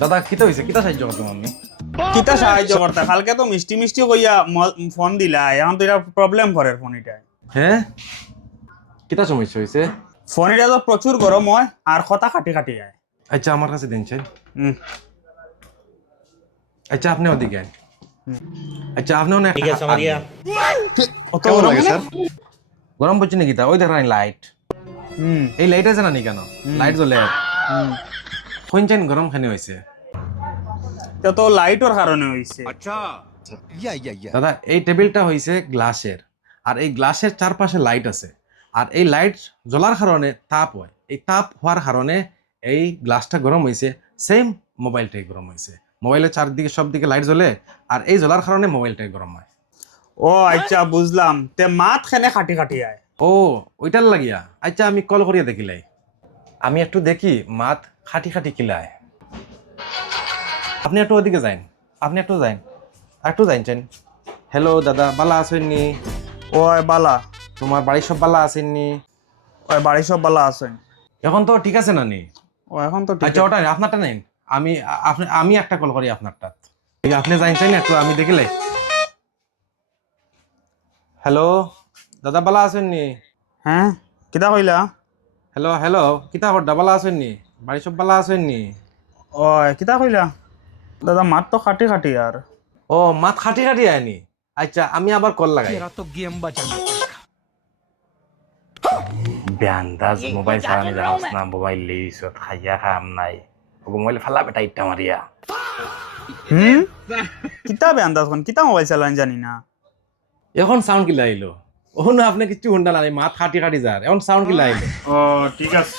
দাদা কিতা হইছে, কিতা সাহায্য করতাম আমি? কিতা সাহায্য করতে কালকে তো মিষ্টি মিষ্টি কইয়া ফোন দিলা এখন তো এটা প্রবলেম করে ফোন এটা হ্যাঁ, কিতা সমস্যা হইছে? ফোন এটা তো প্রচুর গরম হয় আর কথা কাটি কাটি যায় আচ্ছা আমার কাছে দিন চাই। হুম। আচ্ছা আপনি ওদিকে আইন। আচ্ছা আপনিও না ঠিক আছে মারিয়া অত কেমন গরম লাগে হলে? স্যার? গরম পড়ছে নাকি তা? ওই দেখেন লাইট, হুম এই লাইট আছে না নি কেন? লাইট জ্বলে হুম। কোনছেন গরম খানি হইছে। এটা তো লাইটের কারণে হইছে দাদা এই টেবিলটা হইছে গ্লাসের, আর এই গ্লাসের চারপাশে লাইট আছে, আর এই লাইট জ্বলার কারণে তাপ হয়, এই তাপ হওয়ার কারণে এই গ্লাসটা গরম হইছে, সেম মোবাইলটাই গরম হইছে। মোবাইলের চারদিকে সব দিকে লাইট জ্বলে, আর এই জ্বলার কারণে মোবাইলটাই গরম হয়। ও আচ্ছা বুঝলাম তে মাত খানে কাটি কাটি যায় ও ওইটার লাগিয়া? আচ্ছা আমি কল করিয়া দেখিলাই, আমি একটু দেখি মাত খাটি খাটি কিলায়। আপনি একটু ওদিকে যাইন, আপনি একটু যাইন, একটু যাইনছেন। হ্যালো দাদা, বালা আসেননি? ওই বালা তোমার বাড়ির সব বালা আসেননি? ওই বাড়ি সব বালা আছেন এখন তো ঠিক আছে না নি? ও এখন তো ঠিক আচ্ছা ওটা আপনারটা নেন, আমি একটা কল করি আপনারটা। ঠিক আছে, আপনি যাইনছেন একটু, আমি দেখিলে। হ্যালো দাদা, বালা আসেননি? হ্যাঁ কিতা কইলা হ্যালো হ্যালো, কিতা করডা, বালা আসেননি? বাড়ির সব বালা আসেননি? ওই কিতা কইলা দাদা মাত তো কাটি কাটি আর ও মাত খাটি খাটি আয়নি? আচ্ছা আমি আবার কল লাগাই। বেআন্দাজ মোবাইল চালানি জানোস না, মোবাইল লিস খাইয়া খাম নাই, ওগো মোবাইল ফালা বেটা ইট্টা মারিয়া। হুম কিতা আন্দাজ কোন কিতা মোবাইল চালান জানি না এখন সাউন্ড কিলা আইলো? ওহ না আপনি কিছু হুন্ডা নাই, মাত খাটি খাটি যার এখন সাউন্ড কিলা আইলো? ও ঠিক আছে